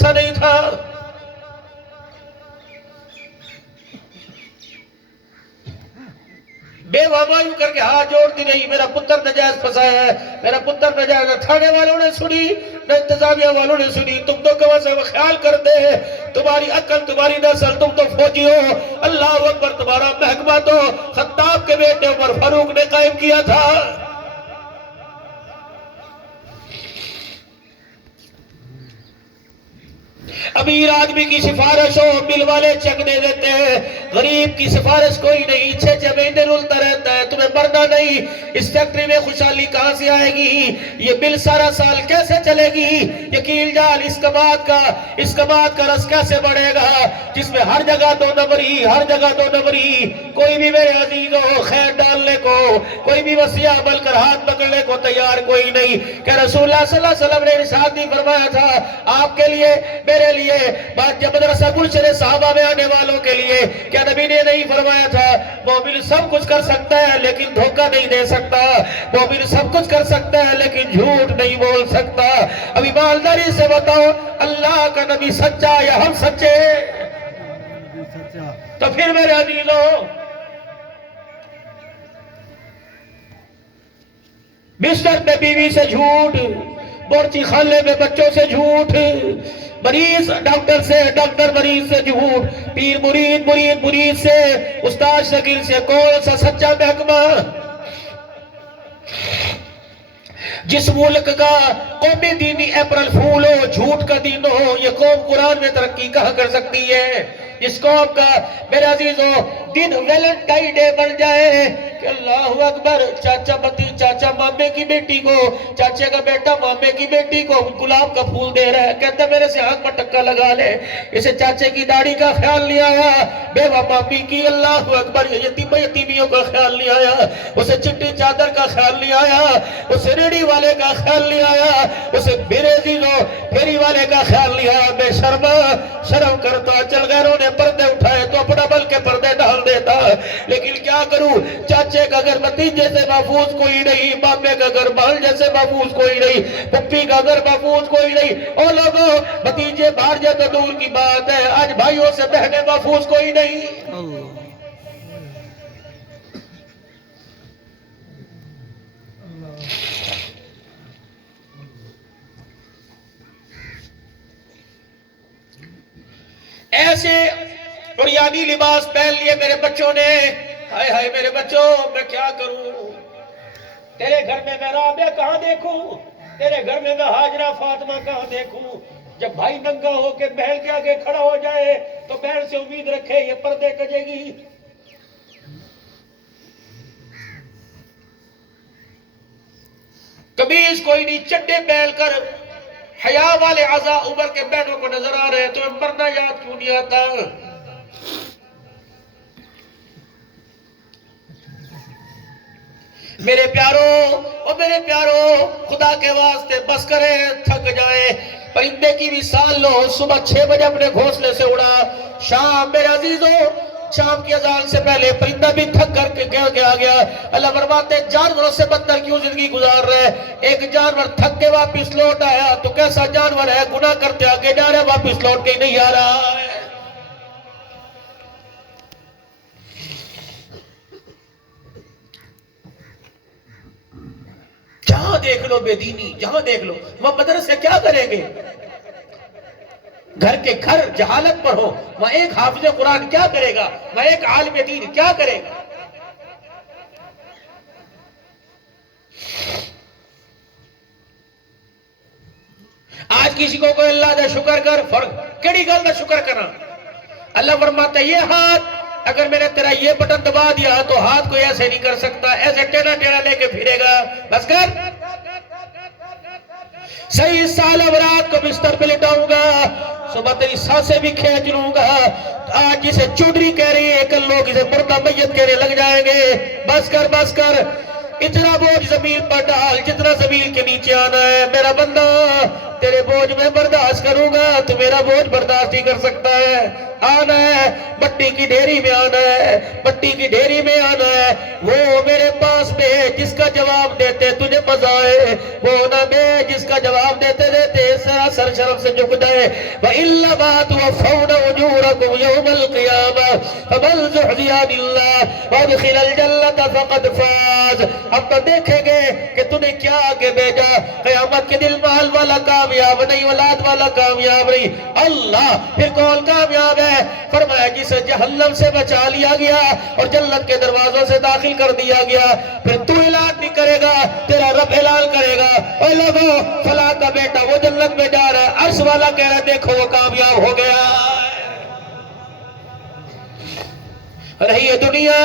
ایسا نہیں تھا. بیوہ مایوں کر کے ہاتھ جوڑتی رہی، میرا پتر نجائز پھنسایا ہے، میرا پتر نجائز. تھانے والوں نے سنی نہ انتظامیہ والوں نے سنی. تم تو کم سے خیال کرتے، تمہاری عقل تمہاری نسل، تم تو فوجی ہو. اللہ اکبر، تمہارا محکمہ تو خطاب کے بیٹے عمر فاروق نے قائم کیا تھا. امیر آدمی کی سفارش ہو مل والے چیک دے دیتے ہیں، غریب کی سفارش کوئی نہیں. 6 مہینے رولتا رہتا ہے، تمہیں مرنا نہیں. اس فیکٹری میں خوشحالی کہاں سے آئے گی؟ یہ مل سارا سال کیسے چلے گی؟ یہ کیل جال اس کبات کا رس کیسے بڑھے گا جس میں ہر جگہ 2 نمبری، ہر جگہ 2 نمبری؟ کوئی بھی میرے عزیز ہو خیر ڈالنے کو، کوئی بھی وسیع عمل کر ہاتھ پکڑنے کو تیار کوئی نہیں. کہ رسول اللہ صلی اللہ علیہ وسلم نے ارشاد نہیں فرمایا تھا آپ کے لیے میرے لیے بات جب مدرسہ گلشن صحابہ میں آنے والوں کے لیے؟ کیا نبی نے نہیں فرمایا تھا مومن سب کچھ کر سکتا ہے لیکن دھوکہ نہیں دے سکتا، مومن سب کچھ کر سکتا ہے لیکن جھوٹ نہیں بول سکتا؟ اب ایمانداری سے بتاؤ اللہ کا نبی سچا یا ہم سچے؟ تو پھر میرے عزیزوں بستر میں بیوی سے جھوٹ، بورچی خانے میں بچوں سے جھوٹ، مریض ڈاکٹر سے، ڈاکٹر مریض سے جھوٹ، پیر مرید، مرید مرید سے، استاد شاگرد سے. کون سا سچا محکمہ؟ جس ملک کا قومی دینی اپریل فول ہو، جھوٹ کا دن ہو، یہ قوم قرآن میں ترقی کہاں کر سکتی ہے؟ اس قوم کا میرے عزیزوں دن ویلنٹائن ڈے بن جائے کہ اللہ اکبر، چاچا بتی چاچا مامے کی بیٹی کو، چاچے کا بیٹا مامے کی بیٹی کو گلاب کا پھول دے رہا ہے، کہتا میرے سے آنکھ پر ٹکا لگا لے. اسے چاچے کی داڑھی کا خیال نہیں آیا، بیوہ مامی کی اللہ اکبر یتیمیوں کا خیال نہیں آیا، اسے چٹی چادر کا خیال نہیں آیا، اسے ریڑھی والے کا خیال نہیں آیا، اسے میرے عزیزوں پھیری والے کا خیال نہیں آیا. بے شرما، شرم کرتا. چل غیروں نے پردے اٹھائے تو اپنا بل کے پردے ڈال دیتا. لیکن کیا کروں، چاچے کا گھر بھتیجے سے محفوظ کوئی نہیں، مامے کا گھر بھانجے سے محفوظ کوئی نہیں، پھپھی کا گھر محفوظ کوئی نہیں. اور لوگوں بھتیجے بھانجے تو دور کی بات ہے، آج بھائیوں سے بہنیں محفوظ کوئی نہیں. ایسے بریانی لباس پہن لیے میرے بچوں نے. ہائے ہائے میرے بچوں، میں کیا کروں؟ تیرے گھر میں میں رابعہ کہاں دیکھوں؟ تیرے گھر میں میں حاجرہ فاطمہ کہاں دیکھوں؟ جب بھائی ننگا ہو کے بہن کے آگے کھڑا ہو جائے تو بہن سے امید رکھے یہ پردے کجے گی. قمیض کوئی نہیں، چڈے پہن کر حیا والے اعضاء ابھر کے بہنوں کو نظر آ رہے ہیں. تمہیں مرنا یاد کیوں نہیں آتا؟ میرے پیارو خدا کے واسطے بس کریں، تھک جائیں. پرندے کی مثال لو، صبح 6 بجے اپنے گھونسلے سے اڑا، شام میرے عزیزوں شام کی اذان سے پہلے پرندہ بھی تھک کر کے آ گیا. اللہ فرماتے جانوروں سے بدتر کیوں زندگی گزار رہے؟ ایک جانور تھک کے واپس لوٹ آیا تو کیسا جانور ہے؟ گناہ کرتے آگے جا رہا ہے، واپس لوٹ کے نہیں آ رہا ہے. جہاں دیکھ لو بے دینی، جہاں دیکھ لو. وہ مدرسے کیا کریں گے؟ گھر کے گھر جہالت پر ہو، وہاں ایک حافظ قرآن کیا کرے گا؟ وہاں ایک عالم دین کیا کرے گا؟ آج کسی کو کوئی اللہ دا شکر کر، فرق کیڑی گل دا شکر کرنا؟ اللہ فرماتا ہے یہ ہاتھ اگر میں نے تیرا یہ بٹن دبا دیا تو ہاتھ کوئی ایسے نہیں کر سکتا، ایسے ٹیڑا ٹیڑا لے کے پھرے گا. بس کر، صحیح سال اب رات کو بستر پہ لٹاؤں گا، صبح تیری سانسیں بھی کھینچ لوں گا. آج جسے چودری کہہ رہی ہے کل لوگ اسے مردہ میت کہنے لگ جائیں گے. بس کر بس کر، اتنا بوجھ زمین پر ڈال جتنا زمین کے نیچے آنا ہے. میرا بندہ تیرے بوجھ میں برداشت کروں گا، تو میرا بوجھ برداشت نہیں کر سکتا ہے. آنا ہے، مٹی کی ڈھیری میں آنا ہے، مٹی کی ڈھیری میں آنا ہے۔ وہ میرے پاس میں جس کا جواب دیتے تجھے مزہ آئے، وہ نہ میں جس کا جواب دیتے دیتے سر شرم سے جھک جائے۔ وَإِلَّا تُوَفَّوْنَ أُجُورَكُمْ يَوْمَ الْقِيَامَةِ فَمَنْ زُحْزِحَ عَنِ اللَّهِ وَأُدْخِلَ الْجَنَّةَ فَقَدْ فَازَ۔ اب تو دیکھیں گے کہ تو نے کیا آگے بھیجا۔ قیامت کے دل مال والا کامیاب نہیں، اولاد والا کامیاب نہیں۔ اللہ پھر کون کامیاب ہے؟ فرمایا جسے جہنم سے بچا لیا گیا اور جنت کے دروازوں سے داخل کر دیا گیا۔ پھر تو اعلان نہیں کرے گا، تیرا رب اعلان کرے گا، اے لوگو فلاں کا بیٹا وہ جنت میں جا رہا ہے۔ عرش والا کہہ رہا ہے دیکھو وہ کامیاب ہو گیا۔ رہی یہ دنیا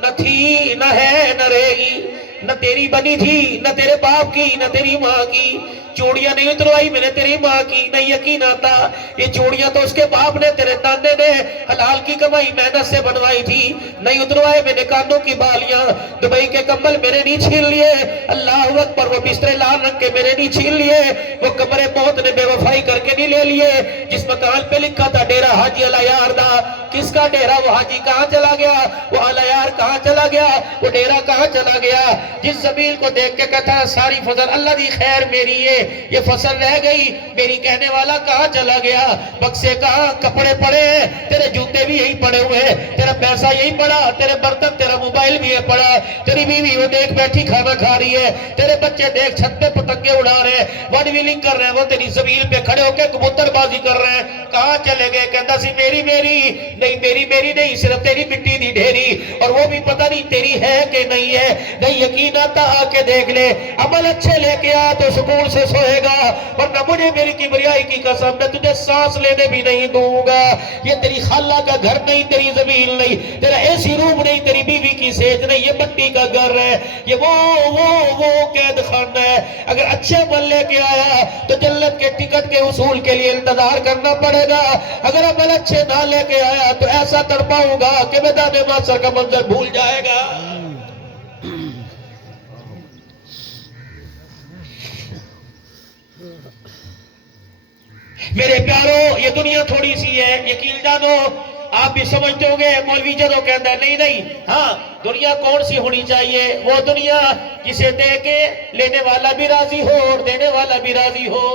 نہ تھی نہ ہے نہ رہے گی، نہ تیری بنی تھی نہ تیرے باپ کی نہ تیری ماں کی۔ چوڑیاں نہیں اتروائی میں نے تیری ماں کی، نہیں یقین آتا یہ چوڑیاں تو اس کے باپ نے تیرے نانے نے حلال کی کمائی محنت سے بنوائی تھی، نہیں اتروائے میں نے کانوں کی بالیاں۔ دبئی کے کمبل میرے نہیں چھین لیے، اللہ اکبر، وہ بسترے لال رنگ کے میرے نہیں چھین لیے، وہ قبر موت نے بے وفائی کر کے نہیں لے لیے۔ جس مکان پہ لکھا تھا ڈیرہ حاجی الیار دا، کس کا ڈیرہ؟ وہ حاجی کہاں چلا گیا؟ وہ الیار کہاں چلا گیا؟ وہ ڈیرہ کہاں چلا گیا؟ جس زمین کو دیکھ کے کہتا ہے ساری فصل اللہ دی خیر میری ہے، یہ فصل رہ گئی میری، کہنے والا کہاں چلا گیا؟ بکسے کہاں؟ کپڑے پڑے ہیں، تیرے جوتے بھی یہی پڑے ہوئے ہیں، تیرا پیسہ یہی پڑا، تیرے برتن تیرا موبائل بھی ہے پڑا، تیری بیوی وہ دیکھ بیٹھی کھانا کھا رہی ہے، تیرے بچے دیکھ چھت پہ پتنگے اڑا رہے ہیں، ون ویلنگ کر رہے ہیں، وہ تیری زمین پہ کھڑے ہو کے کبوتر بازی کر رہے ہیں۔ کہاں چلے گئے؟ کہتا سی میری میری نہیں، میری میری نہیں، صرف تیری مٹی دی ڈھیری، اور وہ بھی پتہ نہیں تیری ہے کہ نہیں ہے۔ نہیں یقین آتا آ کے دیکھ لے، عمل اچھے لے کے آ تو سکون سے سوئے گا، ورنہ مجھے میری کبریائی کی قسم میں تجھے سانس لینے بھی نہیں دوں گا۔ یہ تیری خالہ کا گھر نہیں، تیری زمین نہیں، تیرا ایسی روم نہیں، تیری بیوی کی سیج نہیں، یہ مٹی کا گھر ہے، یہ وہ قید خانہ ہے۔ اگر اچھے عمل لے کے آیا تو جنت کے ٹکٹ کے حصول کے لیے انتظار کرنا پڑے گا، اگر عمل اچھے نہ لے کے آیا تو ایسا تڑپاؤں گا کہ میدان محشر کا منظر بھول جائے گا۔ میرے پیارو یہ دنیا تھوڑی سی ہے، یقین جانو آپ بھی سمجھتے ہوں گے مولوی جدو کہتا ہے نہیں نہیں، ہاں دنیا کون سی ہونی چاہیے؟ وہ دنیا جسے دے کے لینے والا بھی راضی ہو اور دینے والا بھی راضی ہو،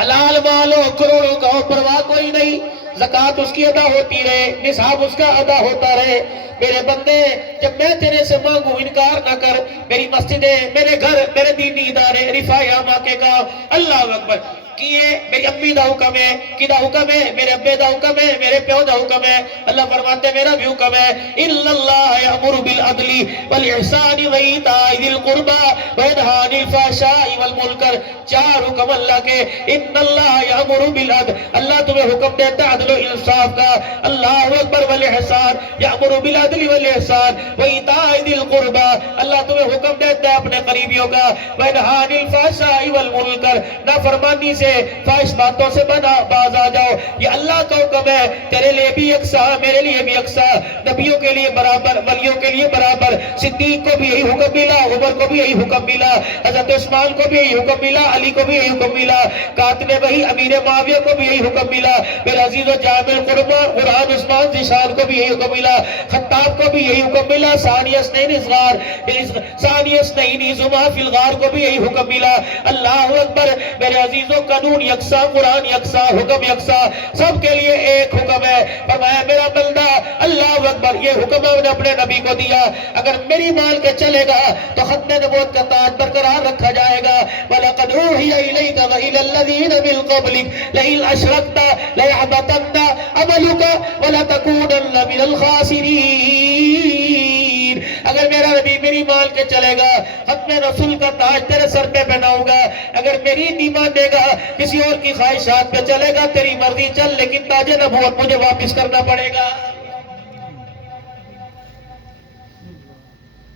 حلال مال ہو کروڑوں کا ہو پرواہ کوئی نہیں، زکوٰۃ اس کی ادا ہوتی رہے، نصاب اس کا ادا ہوتا رہے۔ میرے بندے جب میں تیرے سے مانگوں انکار نہ کر، میری مسجدیں، میرے گھر، میرے دینی ادارے، رفاع عامہ کے کام، اللہ اکبر کیے، میری امی دا حکم ہے، کدا حکم ہے؟ میرے ابے دا حکم ہے، میرے پیو دا حکم ہے، اللہ فرماتے میرا بھی حکم ہے، اِنَّ اللَّهَ يَأْمُرُ بِالْعَدْلِ وَالْإِحْسَانِ وَإِيتَاءِ ذِي الْقُرْبَى وَيَنْهَىٰ عَنِ الْفَحْشَاءِ وَالْمُنكَرِ۔ چار حکم اللہ کے، اِنَّ اللَّهَ يَأْمُرُ بِالْعَدْلِ، اللہ تمہیں حکم دیتا ہے عدل و انصاف کا، اللہ اکبر، وَالْإِحْسَانِ يَأْمُرُ بِالْعَدْلِ وَالْإِحْسَانِ وَإِيتَاءِ ذِي الْقُرْبَى، اللہ تمہیں حکم دیتا ہے اپنے قریبیوں کا، وَيَنْهَىٰ عَنِ الْفَحْشَاءِ وَالْمُنكَرِ، نافرمانی سے فاحش باتوں سے باز آ جاؤ، یہ اللہ کا حکم ہے، تیرے لیے بھی یکساں، میرے لیے بھی یکساں، نبیوں کے لیے برابر، ولیوں کے لیے برابر، صدیق کو بھی یہی حکم ملا، عمر کو بھی یہی حکم ملا، حضرت عثمان کو بھی یہی حکم ملا، علی کو بھی یہی حکم ملا، کاتب وحی امیر معاویہ کو بھی یہی حکم ملا، میرے عزیز و جامع قرآن عثمان ذیشان کو بھی یہی حکم ملا، خطاب کو بھی یہی حکم ملا، ثانی اثنین زما فی الغار کو بھی یہی حکم ملا، اللہ اکبر، میرے عزیزوں قانون یکساں، قرآن یکساں، حکم یکساں، سب کے لیے ایک حکم ہے۔ فرمایا میرا بندہ، اللہ اکبر، یہ حکم میں نے اپنے نبی کو دیا، اگر میری مان کے چلے گا تو ختم نبوت کا تاج برقرار رکھا جائے گا۔ وَلَقَدْ أُوحِيَ إِلَيْكَ وَإِلَى الَّذِينَ مِن قَبْلِكَ لَئِنْ أَشْرَكْتَ لَيَحْبَطَنَّ عَمَلُكَ وَلَتَكُونَنَّ مِنَ الْخَاسِرِينَ۔ اگر میرا نبی میری مان کے چلے گا، ختم رسول کا تاج تیرے سر پہ پہناؤں گا، اگر میری نہیں مانے گا، کسی اور کی خواہشات پہ چلے گا، تیری مرضی چل، لیکن تاج نبوت مجھے واپس کرنا پڑے گا۔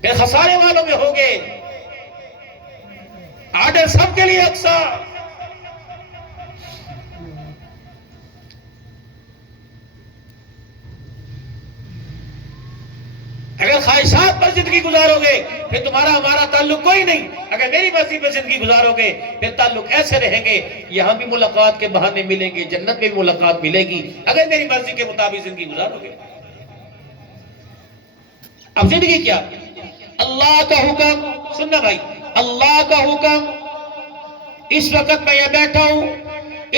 پھر خسارے والوں میں ہوگے، آرڈر سب کے لیے یکساں۔ اگر خواہشات پر زندگی گزارو گے پھر تمہارا ہمارا تعلق کوئی نہیں. اگر میری مرضی پر زندگی گزارو گے پھر تعلق ایسے رہیں گے. یہاں بھی ملاقات کے بہانے ملیں گے, جنت میں بھی ملاقات ملے گی اگر میری مرضی کے مطابق زندگی گزارو گے. اب زندگی کیا؟ اللہ کا حکم. سننا بھائی, اللہ کا حکم. اس وقت میں یہ بیٹھا ہوں,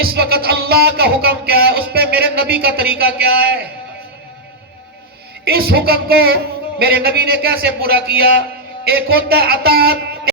اس وقت اللہ کا حکم کیا ہے, اس پہ میرے نبی کا طریقہ کیا ہے, اس حکم کو میرے نبی نے کیسے پورا کیا. ایک ہوتا ہے اطاعت,